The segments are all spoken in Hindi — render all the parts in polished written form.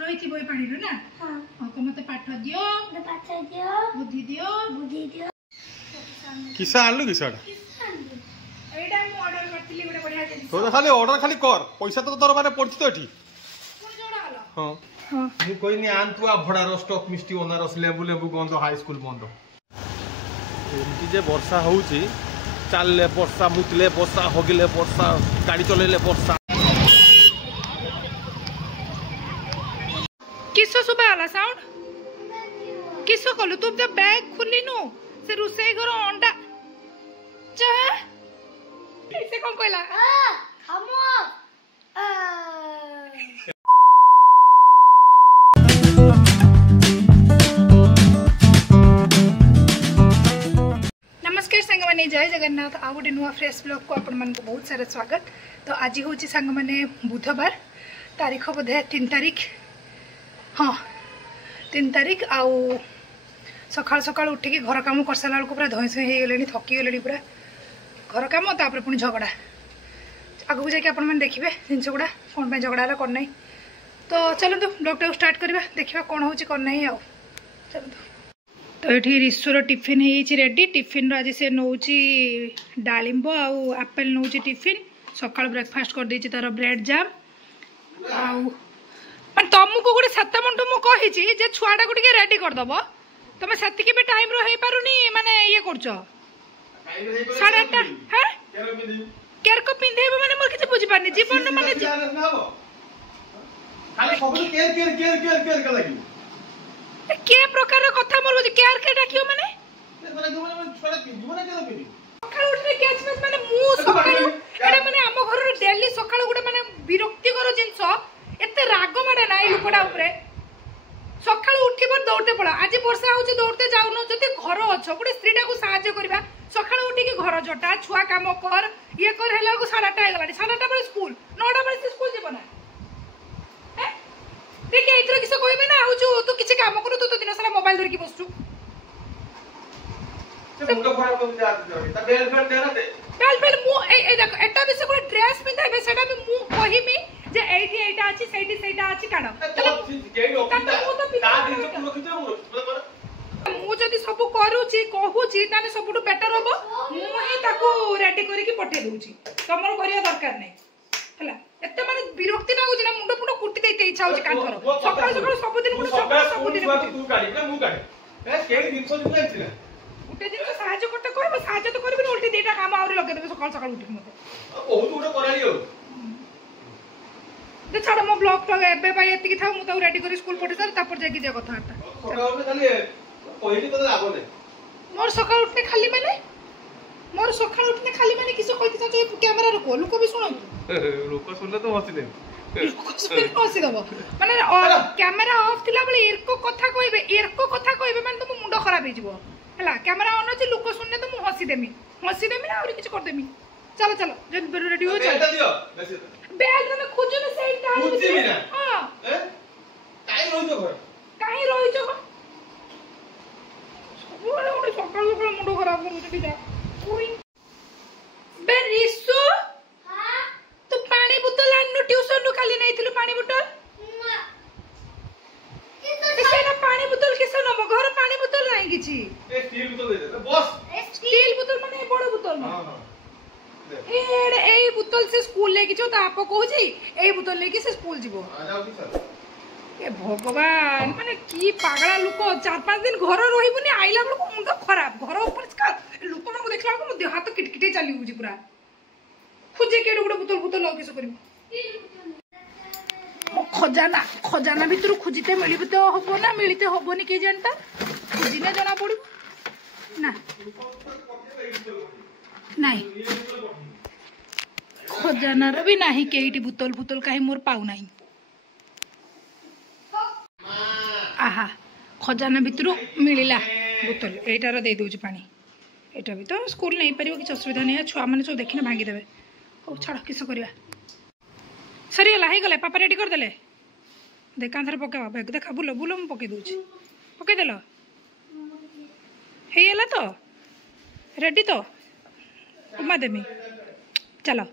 रही बोई पानी रो ना हां को मते पाठ दियो बुद्धि दियो किसा आलू किसाडा एटा मु ऑर्डर करथिली बडे बढ़िया जिंस तो खाली ऑर्डर खाली कर पैसा तो तोर माने पड़छि तो एठी कोन जोडा हलो हां हां मु कोइ नि आन तू आ भडा रो स्टॉक मिस्टी ओनर रस लेबू लेबू गंध हाई स्कूल बंद एमती जे वर्षा होउची चालले वर्षा मुतले वर्षा होगिले वर्षा गाड़ी चलेले वर्षा किसो सुबह आला साउंड किसो कलु तू तो बैग खुली नु से रुसई घर अंडा जा कैसे कौन कहला हमो नमस्कार संग माने जय जगन्नाथ आ गोटे नुआ फ्रेश ब्लॉग को आपण मन को बहुत सारा स्वागत। तो आज हूँ संग माने बुधवार तारीख बोधे 3 तारीख हाँ 3 तारीख आउ सकाल सकाल उठिकी घर कम कर सारा पूरा धई सई हो गले थकी गले पूरा घर कम तापर पुणी झगड़ा आगू जाकि आपण देखिए जिनस गुड़ा कौन झगड़ा है कौन ना। तो चलतु ब्लॉग टाक स्टार्ट करवा देखा कौन हो कौन ना आउ चलतु। तो ये रिशुर टिफिन हो रेडी टिफिन आज से नौ डालिंब आउ आपेल नौ टिफिन सका ब्रेकफास्ट कर देछि तार ब्रेड जाम आउ तुमको गोटे सात मिनट मुझे छुआटा को रेडी करदब तुम से भी टाइम रही पारुनी माने ये कर 8:30 हाँ केयर को पिंधे माने मोर किछ बुझी पानी जीवन माने के प्रकार कथा मोर बुझी केयर के डाकियो माने सकाळ उठले कैच मैच माने मु सकाळ एडा माने हम घर डेली सकाळ गुडे माने विरक्ति करो जिंस एते राग माडे ना ई लोकडा ऊपरे सकाळ उठिबर दौड़ते पड़ा आज वर्षा होची दौड़ते जाउनो जति घर अछ गुडे स्त्रीटा को सहाय्य करबा सकाळ उठी के घर जटा छुआ काम कर ये कर हेला को 8:30 हे गलाडी 8:30 बळे स्कूल 9:00 बळे स्कूल जेबो ना हैं देखे इतरो किसे कहबे ना आउछु तू किछ काम करू तू तो दिन सारा मोबाइल धरि की बसछु से मुंडा फरा को जा ता बेल फेल देना दे बेल मु ए देखो एटा भी से कोन ड्रेस पिंधाबे सेटा भी मु कहिमी जे एठी एटा अछि सेटा अछि काडो चलो केई ऑफिस ता दिन से पूरा खिचे मु जदी सब करूची कहूची ताने सबटु बेटर होबो मु ही ताको रेडी करी की पठे दूची तमरो करिया दरकार नै हला एते माने विरक्ति ना होची ना मुंडो पुंडो कुटी देते इच्छा होची कान करो सकाळ सकाळ सब दिन तू गाड़ी ना मु गाड़ी ए केई दिन से दिन छिला उठे दिन साहाय्य करते कहबो साहाय्य तो करबी उल्टी देटा काम आउरी लगे देबे सकाळ सकाळ उठी मते बहुत उठे कराली हो दे छाड़ मो ब्लॉग तो एबे भाई एति की था मु तो रेडी करी स्कूल पठे सर तापर जाकी जे कथा हटा सकाळ में खाली पहिली तो लाभ नै मोर सकाळ उठने खाली माने मोर सकाळ उठने खाली माने किसे कहति छ कैमरा रखो लोक भी सुनो लोक सुनले तो हसी दे हसी दबो माने कैमरा ऑफ थिला बले एरको कथा कहबे माने तुम मुंडो खराब हे जिवो हला कैमरा ऑन अछि लोक सुनने तो मु हसी देमी ना और किछ कर देमी चलो चलो जब रेडी हो चल बेटा दियो बेल में खोजो ना सही टाइम खोजी भी ना हां हैं काई रहि जो घर काई रहि जो बोले ओडी सकाळ सकाळ मुंडो खराब करू ते जा कोई बे रिसु हां तू पानी बोतल आनु ट्यूशन नु खाली नै थिलु पानी बोतल किसे ना पानी बोतल किसे न घर पानी बोतल नै किछि ए स्टील बोतल दे दे बस स्टील बोतल माने बड़ बोतल हां हां ए बोतल से स्कूल लेके जो ता आपको कहू छी ए बोतल लेके से स्कूल जीवो आ जाओ की सर ए भगवान माने की पागला लोक 4-5 दिन घर रहिबुनी आइला बेल को मुंडो खराब घर ऊपर लोक मन को देखला को देह हाथ किटकिटे चाली बुझी पूरा खुजे केडो गुडो बोतल लौ किस करिम खजाना भीतर खुजिते मिलिबे तो हबो ना मिलिते हबोनी के जानता खुजिने जना पड़िबो ना नहीं खजानार भी नाही केईटी बोतल काहे मोर पाउ नाही आहा खजाना भितर मिलिला बोतल एटार दे दोछ पानी एटा भी तो स्कूल नहीं परिबो कि असुविधा नहीं छुआ माने सब देखिने भांगी देबे ओ छाड़ किस करबा सरी गला हे गले पापा रेडी कर देले देखा थरे पकेबा बैग देखा बुलो मु पके दोछ पके देलो हे गेला तो रेडी तो उमा देमी चलो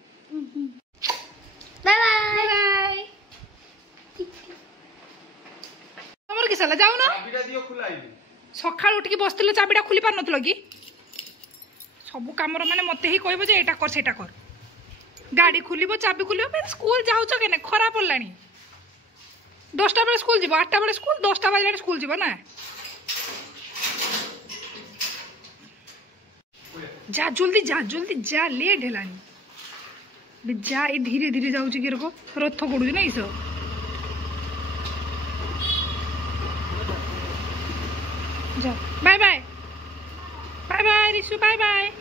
बाय बाय बाय सारा जाऊ ना सकाल उठिकी बसथिल चाबिटा खुली पार नथलो कि सब काम माने मते ही कहबो जे एटा कर सेटा कर गाड़ी खुलिबो चाबी खुलिबो स्कूल जाउछ केने खरा पड़लानी 10टा बेले स्कूल जीव 8टा बेले स्कूल 10टा बजे स्कूल जीव ना जा जल्दी जा लेट हेलानी जा ये धीरे धीरे जाउछ कि रको रथ पड़ुछ ना इस जा bye bye bye bye Rishu bye bye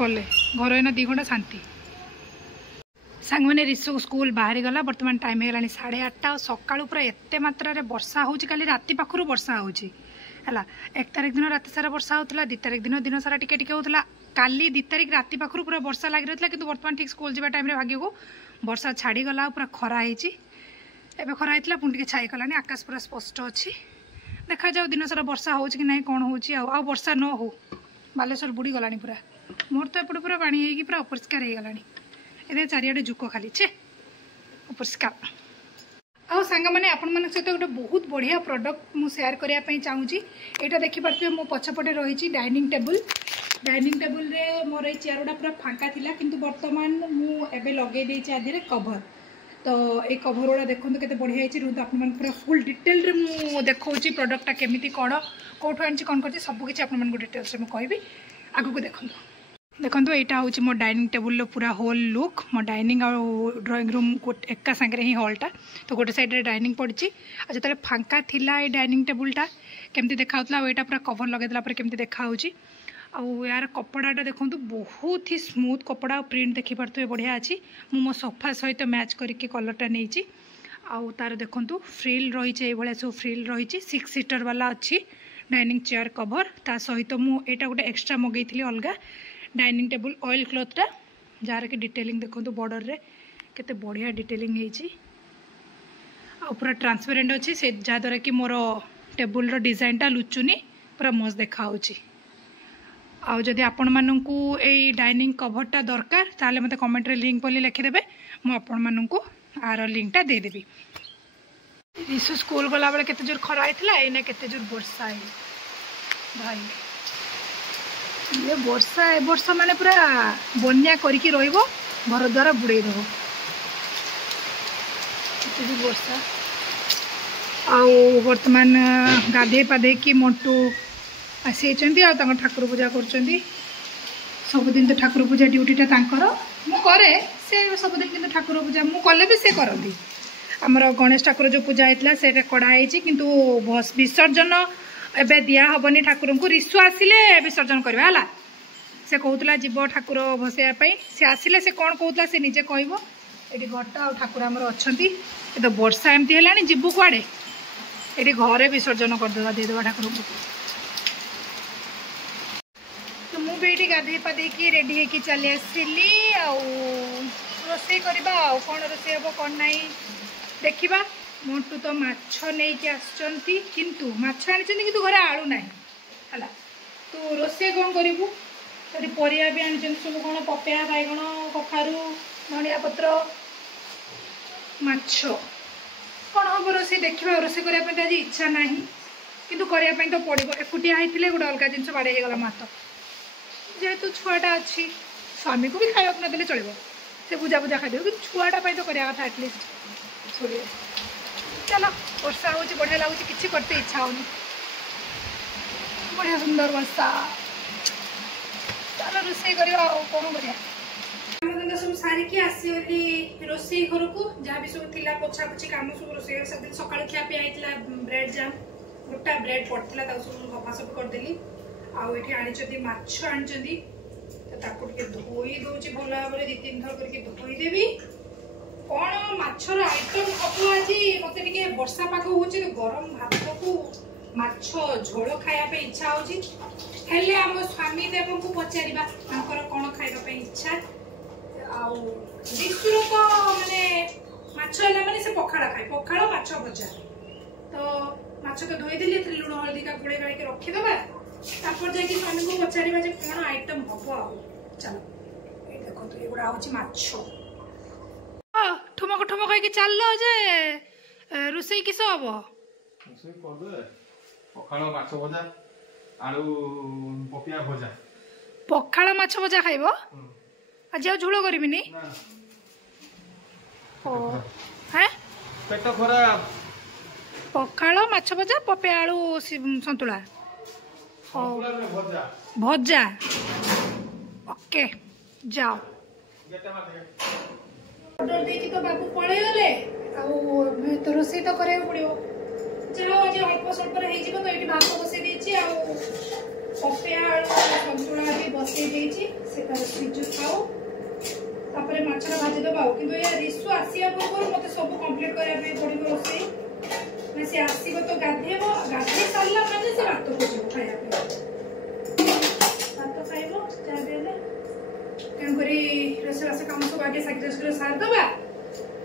गले घर एना 2 घंटा शांति सांग मैंने रिशु स्कूल बाहरी गला बर्तमान टाइम है 8:30 सकाळु पूरा एते मात्रा रे वर्षा होउची काली राती पाखरु वर्षा होउची हला 1 तारिख दिन राति सारा वर्षा होतला 2 तारिख दिन सारा टिके टिके होतला काली 2 तारिख राति पाखरु पूरा वर्षा लागि रहतला किंतु वर्तमान ठीक स्कूल जीवा टाइम रे भाग्य को वर्षा छाड़ी गला पूरा खरा हेची एबे खरा हेतला पुंटी के छाई गलानी आकाश पूरा स्पष्ट अछि देखा जाऊ दिन सारा वर्षा होउची कि नाही कोन होउची आ वर्षा न हो बालेश्वर बुड़ी गलानी पूरा मोर तो एपटे पूरा पानी हेकी पूरा अपरिष्कार हे गलानी ए चारियाडे जुक खाली छे अपरिष्कार आउ सांग मैंने आपण मन सहित गोटे बहुत बढ़िया प्रोडक्ट मु शेयर करिया पई चाहूची एटा देखि पारते मो पछपटे रही डाइनिंग टेबल रे मोर ए चेयरडा पूरा फांका थिला किंतु वर्तमान मु एबे लगे देछि आधीरे कवर तो ए कवर वाला देखो केते बढ़िया हिची रुद आपण मन पूरा फुल डिटेल रे मु देखौची प्रोडक्टटा केमिति कोड कोठो आनछि कोन करछि सब किछि आपण मन को डिटेल्स रे मु कहबी आगु को देखो देखो यहाँ हूँ मो डाइनिंग टेबुल पूरा होल लुक मो डाइनिंग और ड्राइंग रूम एका सांगे ही हॉलटा तो गोटे साइड रे डाइनिंग पड़ी आ जो फांका थिला ये डाइनिंग टेबुलटा केमती देखा यहाँ पूरा कवर लगेदेला केमती देखा यार कपड़ाटा देखो बहुत ही स्मूथ कपड़ा प्रिंट देखी पारे बढ़िया अच्छी मो सोफा सहित मैच करके कलरटा नहीं आउ तार देखो फ्रिल रही भाया सब फ्रिल रही 6 सीटर वाला अच्छी डाइनिंग चेयर कवर ता सहित मुझे गोटे एक्सट्रा मगई अलगा डाइनिंग टेबुल ऑयल क्लॉथटा जार कि डिटेलिंग देखो बॉर्डर रे केते बढ़िया डिटेलिंग होईची आ पूरा ट्रांसपेरेंट अच्छी से जहाँद्वारा कि मोर टेबुल डिजाइनटा लुचुनी पूरा मस्त देखा आउ जदि आपण मानू ये डाइनिंग कभरटा दरकार ताले मते कमेंट रे लिंक बोली लिखिदेवे मु आपण मानू आर लिंकटा देदेवी रिशु स्कूल गला बेले केते जोर खरा आइथिला एना केते जोर वर्षा है भाई ये वर्षा ए वर्ष माने पूरा बन्या करके रहिबो घर द्वारा बुड़े दो वर्षा आउ वर्तमान गाधे पाधे कि मोटू आसी ठाकुर पूजा कर सबुदिन तो ठाकुर पूजा ड्यूटीटा तांकर मु करे से सबुदिन किंतु ठाकुर पूजा मु कले भी से करती आमर गणेश ठाकुर जो पूजा होता है कड़ाई किंतु विसर्जन एबे दिया हबनी ठाकुर को रिशु आसिले विसर्जन करवा है से कहूला जीव ठाकुर भसैया से आसिले से कौन कहूला से निजे कहब ये घट आ ठाकुर आमर अच्छा ये तो वर्षा एमती है जीवु कुआड़े ये घरे विसर्जन करदेवा देदेवा ठाकुर को तो मुझे गाधे पाधे रेडी होगी चली आसली रोसे करवा कौन रोसे हम कौन ना देखा मोटू तो माछ नहीं आसुँच किंतु माछ आनी कि घरे आलू ना है तो रोसे कौन करूँ तो परिया भी आनी सब कौन पपेया बैगण कखारू धनिया पत्र माछ कौन हम रोसे देखा रोसे करने तो आज इच्छा ना किंतु करने तो पड़ो एकुटिया होते गोटे अलग जिन बाड़े गला मात जेहेतु छुआटा अच्छी स्वामी को भी खाया ना चलो से पूजा पूजा खाई कि छुआटा तो करवा कथा एटलिस्ट छोड़िए चलो वर्षा हो बढ़िया लगुच कि करते इच्छा होनी बढ़िया सुंदर वर्षा चलो रोसे करवा कौन कर सब सारिकी आसगली रोसे घर को जहाँ भी सब थी पोछा पोछी कम सब रोसे सब दिन सका खिया पिया होता ब्रेड जाम गोटा ब्रेड पड़ता सब सफा सब करदेली आठी आनी माछ आनी धोई दौर भल भाव में 2-3 थर करके धोईदेवी कौन माछर आइटम सब आज मत वर्षा पाग हो गरम भात को माछ झोल खायापे इच्छा होले आम स्वामी देव को पचारा कौन खावाई इच्छा आशुर तो माने माछ है माने से पखाड़ खाए पखाड़ माछ भजा तो माछ तो धोईदेली लुण हल्दी का गोड़े गाड़ी रखीदे तापर जाकि स्वामी को पचारा जे कौन आइटम हम चलो ये देखो ये गुड़ा हूँ माछ ଠୁମକ ଠୁମକ ହେଇକି ଚାଲିଲ ଯେ ରୋଷେଇ କିସ ହବ? ରୋଷେଇ କରିଦେ ପଖାଳ ମାଛ ଭଜା ଆଳୁ ପପିଆ ଭଜା। ପଖାଳ ମାଛ ଭଜା ଖାଇବ? ଆଜି ଆଉ ଝୋଳ କରିବିନି? ପେଟ ଖରାପ। ପଖାଳ ମାଛ ଭଜା ପପିଆ ଆଳୁ ସନ୍ତୁଳା ଭଜା। ଓକେ ଯାଅ। ଅର୍ଡର ଦେଇକି ତ ବାବୁ ପଳେଇ ଗଲେ ଆଉ ତ ରୋଷେଇ ତ କରିବାକୁ ପଡିବ। ଯାଅ ଆଜି ଅଳ୍ପ ସ୍ୱଳ୍ପରେ ହେଇଯିବ ତ। ଏଠି ଭାତ ବସେଇ ଦେଇଛି ଆଉ ପପିଆ ଆଳୁ ସନ୍ତୁଳା ବି ବସେଇ ଦେଇଛି। ସେଟା ସିଝୁ ଥାଉ ତାପରେ ମାଛଟା ଭାଜିଦେବା ଆଉ। କିନ୍ତୁ ଏ ରିସୁ ଆସିବା ପୂର୍ବରୁ ମତେ ସବୁ କମ୍ପ୍ଲିଟ୍ କରିବା ପାଇଁ ପଡିବ ରୋଷେଇ। ସେ ଆସିବ ତ ଗାଧେଇବ, ଗାଧେଇ ସାରିଲା ମାନେ ସେ ଭାତ ଖୋଜିବ ଖାଇବା ପାଇଁ। ଭାତ ଖାଇବ ଯାହା ବି ହେଲେ। ତେଣୁକରି ରୋଷେଇବାସ କାମ ସବୁ ଆଗେ ସାରି ସାରିଦବା,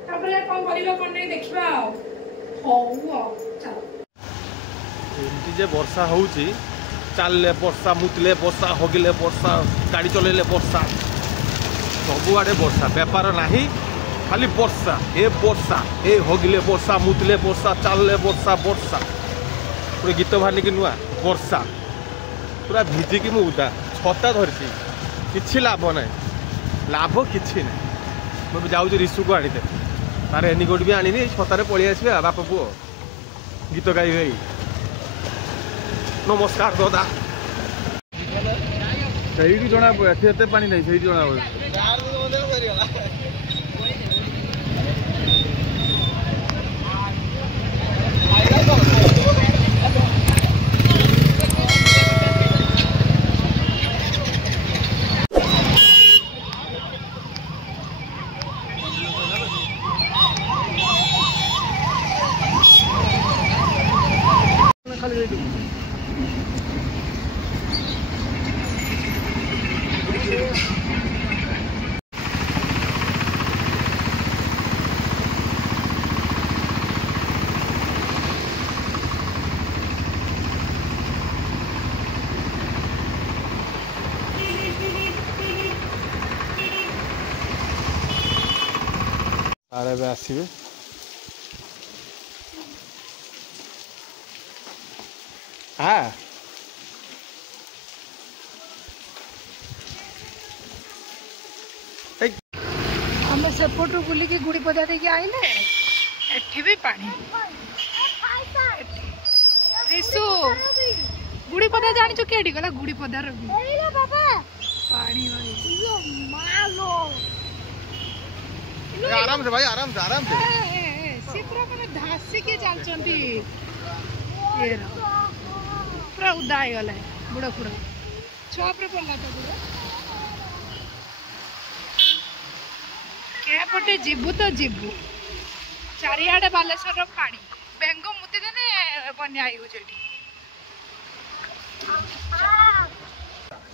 ତାପରେ କଣ କରିବା କଣ ନାହିଁ ଦେଖିବା ଆଉ। ହଉ ଆଉ ଚାଲ। ଏମିତି ଯେ ବର୍ଷା ହଉଛି, ଚାଲିଲେ ବର୍ଷା, ମୁତିଲେ ବର୍ଷା, ହଗିଲେ ବର୍ଷା, ଗାଡ଼ି ଚଲେଇଲେ ବର୍ଷା, ସବୁଆଡ଼େ ବର୍ଷା। ବେପାର ନାହିଁ, ଖାଲି ବର୍ଷା। ଏ ହଗିଲେ ବର୍ଷା, ମୁତିଲେ ବର୍ଷା, ଚାଲିଲେ ବର୍ଷା ବର୍ଷା। ଗୋଟେ ଗୀତ ବାହାରିକି ନୂଆ ବର୍ଷା, ପୁରା ଭିଜିକି ମୁଁ ଉଦା। ଛତା ଧରିଛି, କିଛି ଲାଭ ନାହିଁ, ଲାଭ କିଛି ନାହିଁ। ମୁଁ ଯାଉଛି ରିସୁକୁ ଆଣିଦେ, ତାର ରେନିକୋଟ୍ ବି ଆଣିନି, ଛତାରେ ପଳେଇ ଆସିବେ ବାପ ପୁଅ ଗୀତ ଗାଇବେ। ନମସ୍କାର ଦାଦା। ସେଇଠି ଜଣା ପଡ଼େ, ଏଠି ଏତେ ପାଣି ନାହିଁ, ସେଇଠି ଜଣା ପଡ଼େ। ଆରେ ଏବେ ଆସିବେ। ଆମେ ସେପଟରୁ ବୁଲିକି ଗୁଡିପଦା ଦେଇକି ଆଇଲେ, ଏଠି ବି ପାଣି। ରିସୁ ଗୁଡିପଦା ଜାଣିଛୁ କେଠି ଗଲା? ଗୁଡିପଦାର ବି ପାଣି। आराम से भाई, आराम से आराम से। सी पूरा मैंने धासी के चलचंती, ये पूरा उदा हो गला बुड़ा पूरा छुआ पर पड़ला तो पूरा के पटे जीबू तो जीबू चारिआडे बालेश्वर पानी बेंग मुति देने बन्या आइयो जेठी।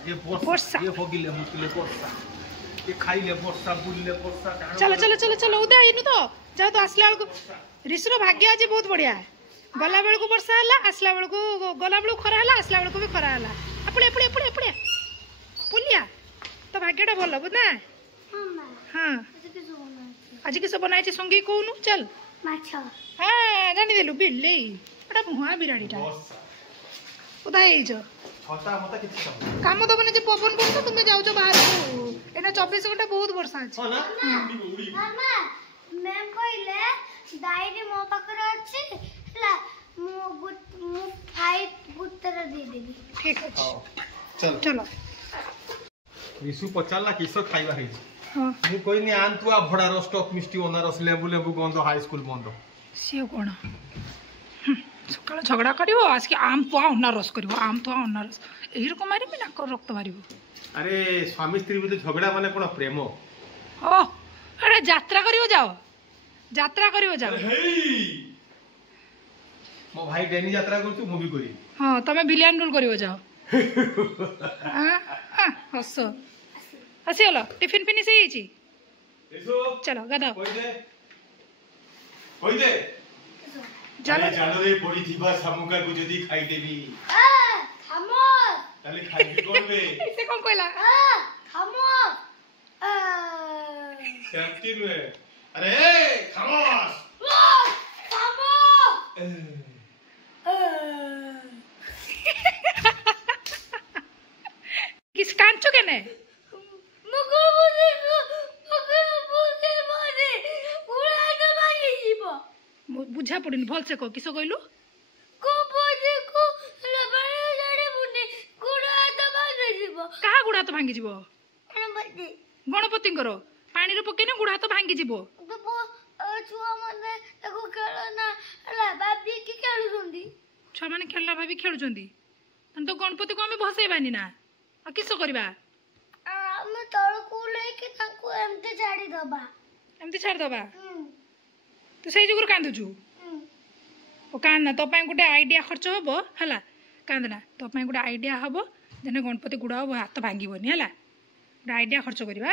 ये वर्षा, ये होगिले मुतिले वर्षा, ये खाइले वर्षा, बुलले वर्षा। चलो चलो चलो चलो उदा इनु तो जाओ तो आसला बेलू ऋषिर भाग्य आज बहुत बढ़िया। गला बेलू वर्षा है, आसला बेलू गला बेलू खरा है, आसला बेलू भी खरा है। एपड़े एपड़े एपड़े एपड़े पुलिया तो भाग्यटा भल बुझना। हाँ आज किस बनाई संगी कहूनु चल। हाँ जानी देलु बिल्ले एटा मुहा बिराड़ीटा उदा काम दबने जे पवन वर्षा तुम्हें जाओ बाहर एना 24 घंटा बहुत वर्षा अछि। मामा मैम कहले डायरी मो पाकर अछि हला मु 5 उत्तर दे देबी। ठीक अछि चल चलो। विशु पचाला किस खाइबा है। हां मु कोइनी आंतु आ भडार स्टॉक मिष्टी ओनरस लेबू लेबू गंध हाई स्कूल बंद सियो कोन सकाळ झगड़ा करिवो आज के आम तो अनारस करिवो आम तो अनारस एही रकम मारी में नाक रक्त मारिवो। अरे स्वामी स्त्री भितर झगड़ा माने कोन प्रेम ओ अरे यात्रा करिवो जाओ यात्रा करिवो जाओ। मो भाई डेनी यात्रा करतु मु भी करी। हां तमे बिलियन रोल करिवो जाओ। हस हसी हलो टिफिन फिनिश ही छी चलो गादा होई दे चलो जानो रे पड़ी थीबा सामुका को जदी खाई देबी खामो ताले खाई कोनबे से कोन कहला खामो शांति रे अरे खामोश किस कांचो केने बुझा पड़नी भल से कह किस कहलु क्या गुड़ हाथ भांगी जीव गणपति पानी पकेने गुड़ हाथ भांगी जीव छुआ मैंने खेलना भाभी खेलुं तो गणपति को आम भसैबानी ना किस करवा एमती छाड़दबा तू से जुगर कांदुचु ओ कांदना तो गोटे आइडिया खर्च हम है कांदना तो गोटे आइडिया हम जेने गणपति गुड़ा हम हाथ भांगनी है गोटे आइडिया खर्च करवा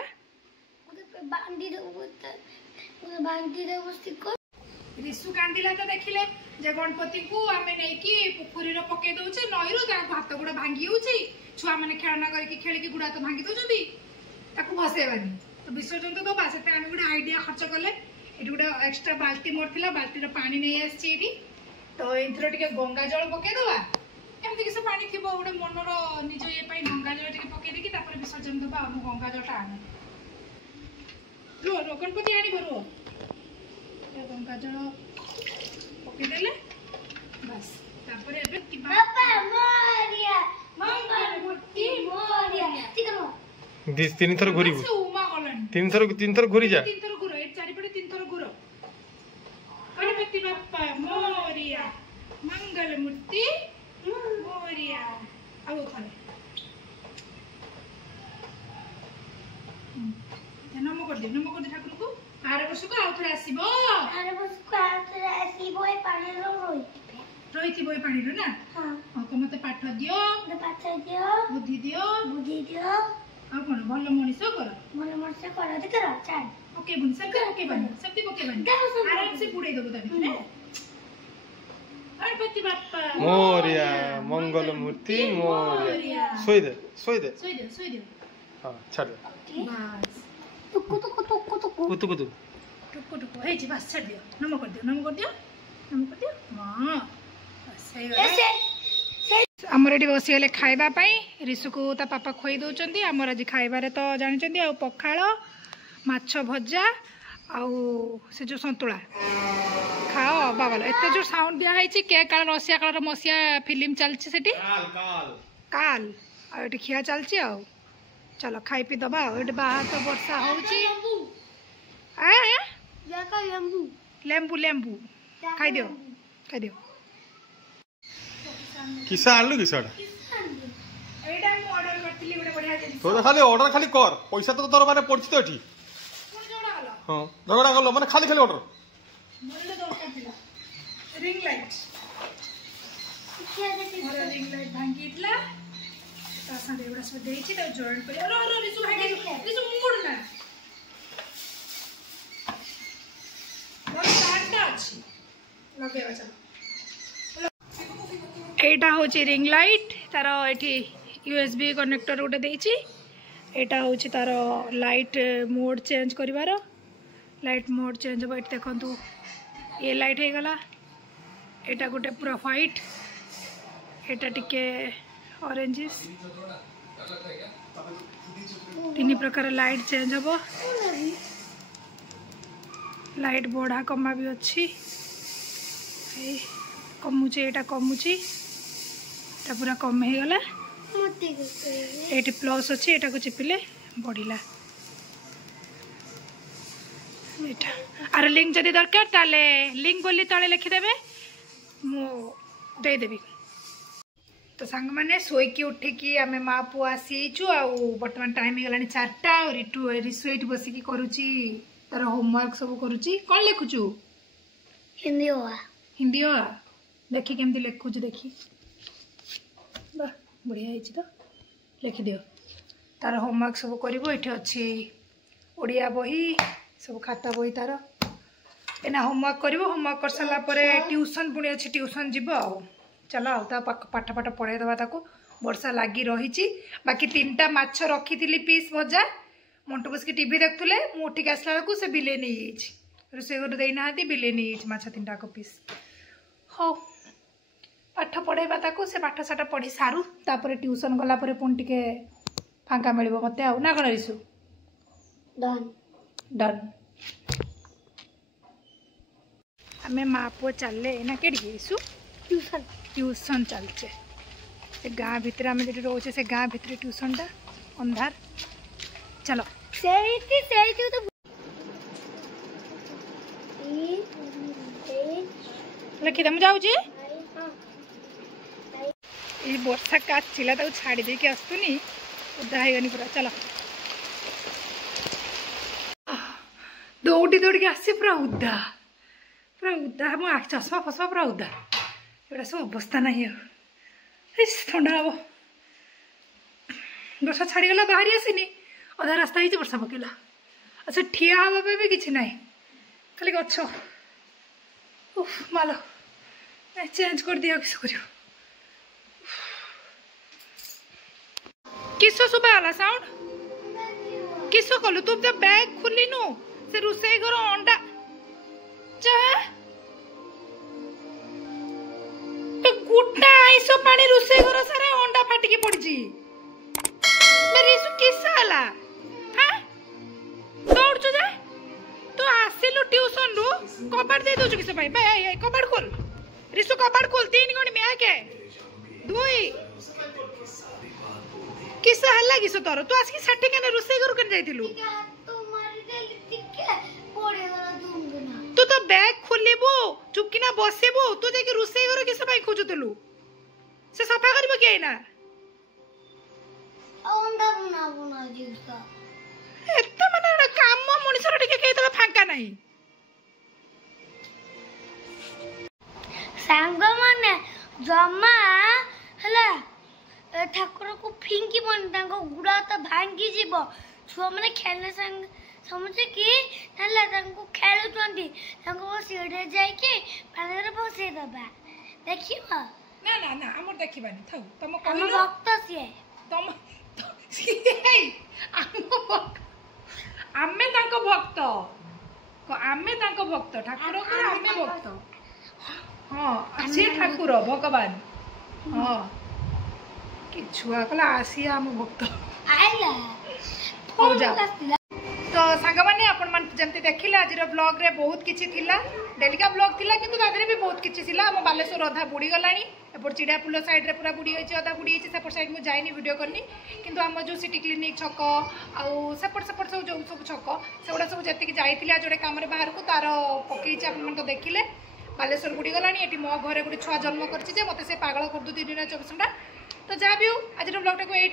रिसु कांदिला तो देखिले जे गणपति को आम नहीं पोखरी पकई दौचे नई रू हाथ गुड़ा भांगी होची छुआ मैंने खेलना करके खेलिकी गुड़ा हाथ भांगी दौरान भसैबानी तो विसर्जन तो दबा से गोटे आइडिया खर्च कले ये गोटे एक्सट्रा बाल्टी मोर थी बाल्टी पानी नहीं आसी तो ये टे गंगा जल पकईदबा एमती किस पानी थी गोटे मनर निज ये गंगा जल टे पकईदी विसर्जन दबा आम गंगा जलटा आने रुह रुह गणपति आनी रुह गंगा जल पकईदे बस तीन थर घूरी तीन थर घूरी जा चारिपटे 3 थर घुर गणपति बाप्पा मोरिया मंगल मूर्ति मोरिया आउ थले नम कर दे ठाकुर को आर वर्ष को आउ थरे आसीबो ए पानी रो ए पानी रो ना हां तो मते पाठ दियो बुद्धि दियो आ कोन भल मनीष कर दे चाल ओके बन सब आराम से बुड़े दबो ता भितरे गणपति बाप्पा मोरिया मंगल मूर्ति मोरिया सोई दे हां छाड़ दे बस कुतु हे जी बस छाड़ दियो नम कर दियो हां बस हे गला आमर ये बसीगले खावाई रिसु को ता पापा खुई दौरान आमर आज खाइबारे तो जानी आ पखाड़ माछ भजा आउ से जो संतुला खाओ बाबाल एत जो साउंड दिया है के काल रसिया काल मसीहा फिल्म चलती काल आठ खिया चलती आ चलो खाई पी दबा ये बाहर तो वर्षा लेंबू लेंबू खाई दियो किसा आलू किसाडा एटा मु ऑर्डर करथिली गोटे बढ़िया जिनिस तो खाली ऑर्डर खाली कर पैसा तो तोर माने पड़छि तो एठी कोन जोड़ा हलो हां झगड़ा करलो माने खाली ऑर्डर मोले दरकार थिला रिंग लाइट रिंग लाइट भांगीतला ता संगे एवडा सब देछि तो जॉइंट कर अरे रिसु भाई रिसु मुंगुड़ ना मोर स्टार्ट अछि लगेवा चलो एटा होची रिंग लाइट तार एठी यूएसबी कनेक्टर गोटे देछि एटा होची तार लाइट मोड चेंज करिवार लाइट मोड चेंज हो एठी देखंतु ये लाइट हे गला एटा गोटे पूरा व्हाइट एटा टिके ऑरेंजिस 3 प्रकार लाइट चेंज हो लाइट बढ़ा कमा भी अच्छी कमुचे एटा कमुची एटा पूरा कम हे गला एटी प्लस अच्छी एटा को चिपिले बढ़िला एटा आर लिंक जदी दरकार ताले लिंक बोली तले लिखि देबे मु दे देबी तो सांग माने सोई की उठी की आमे मा पु आसीचु आ वर्तमान टाइम हे गलानी 4टा और रिटु रिसोइट बसी की करूची तार होमवर्क सब करूची कोन लिखुचु हिंदी हो देखी केमती लिखुच देखी वाह बढ़िया है तो लिखि दियो तार होमवर्क सब करिवो एठी अछि ओडिया बही सब खाता बही तार एना होमवर्क करिवो होमवर्क कर सला परे ट्यूशन पुणी अछि ट्यूशन जीवो आ चलो आ पाठ पाठ पढ़ाई दबा ताको वर्षा लागी रही बाकी 3टा माछ रखी पीस भजा मंटू बस टीवी देखुले मु उठिक आसला बेलू से बिले नहीं रोसे घर देना बिले नहीं माछ 3टा पीस हाँ पाठ पढ़ेबा ताको से पाठ साठ पढ़ी सारू तापर ट्यूशन गला पर पुणी टिके फांका मिल मत ना कौन रिसु डन डन आमे माँ पुआ चलले ना के रिसु ट्यूशन ट्यूशन चलचे से गाँ भितर आम जो रोचे से गाँ भितर ट्यूशन टा अंधार चलो तो लखी तुम जाऊँ ये वर्षा काचिला तो छाड़ी देके आसुनी उदा है पूरा चलो दौड़ी दौड़ी आसी पूरा उदा मो चश्मा फसमा पूरा उदा एटा सब अवस्था नहीं ठंडा हम वर्षा छाड़ीगला बाहरी आसनी अधा रास्ता ही वर्षा पकेला अच्छा ठिया हाँपे भी किसी ना खाली गच माल चेंज कर दिया किस कर किस सुबह साउंड किस कलु तू तो बैग खुली नु से रुसे घर अंडा चा तो गुटा आइसो पानी रुसे घर सारा अंडा फाटिकी पड़जी मेरी सु किस हला हां दौड़ छु जा तू आसिलु ट्यूशन रु कबाड़ दे दउ किस भाई भाई कबाड़ खोल रिसु कबाड़ खोल 3 गणी में आके 2 किस हल्ला किस तोर तू आसकी साठी केने रुसे करू केने जाइतिलु तू तो बैग खोलिबो चुपकिना बसेबो तू जाके रुसे करू किस भाई खोजुतलु से सफा करबो के ना अंडा बना जीसा एत्ता माने काम मनिसर टिके के तले फांका नाही सांग माने जमा हला ठाकुर को फिंकी बन तांको गुड़ा तो भांगी जीव छुआ मैंने खेलने संग समझे कि हला तांको खेलु चंदी तांको सीढ़े जाई के पानी रे बसे दबा देखिबा ना ना ना हमर देखिबानी थाउ तम हम कहलो भक्त सिए तम आमे तांको भक्त आमे तांको भक्त ठाकुर को आमे भक्त हां अच्छे ठाकुर भगवान हां कि छुआ कला आसिया हम भक्त आइला हो जा तो सांग माने आपण मान जंती देखिले आजिर ब्लॉग रे बहुत किछि थिला डेली का ब्लॉग थिला किंतु तादरे भी बहुत किछि थिला हम बालेश्वर अधा बुडी गलानी एपर चिड़ापुल साइड रे पूरा बुडी होइछि अधा बुडी होइछि सेपर साइड मु जाइनी वीडियो करनी किंतु हम जो सिटी क्लिनिक छक आउ सेपर सब जो सब छक सेगुडा सब जति कि जाइथिला जोडे काम रे बाहर को तार पकेइछि आपण मन तो देखिले बालेश्वर बुडी गलानी एटी मो घरे गुडी छुआ जन्म करछि जे मते से पागल कर दु 3 दिन 24 घंटा तो जहाँ भी हो आज ब्लॉग टाक ये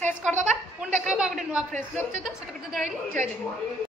शेष करदे पुणी देखा गोटे नुआ फ्रेश ब्लॉग सहित जय जगन्नाथ।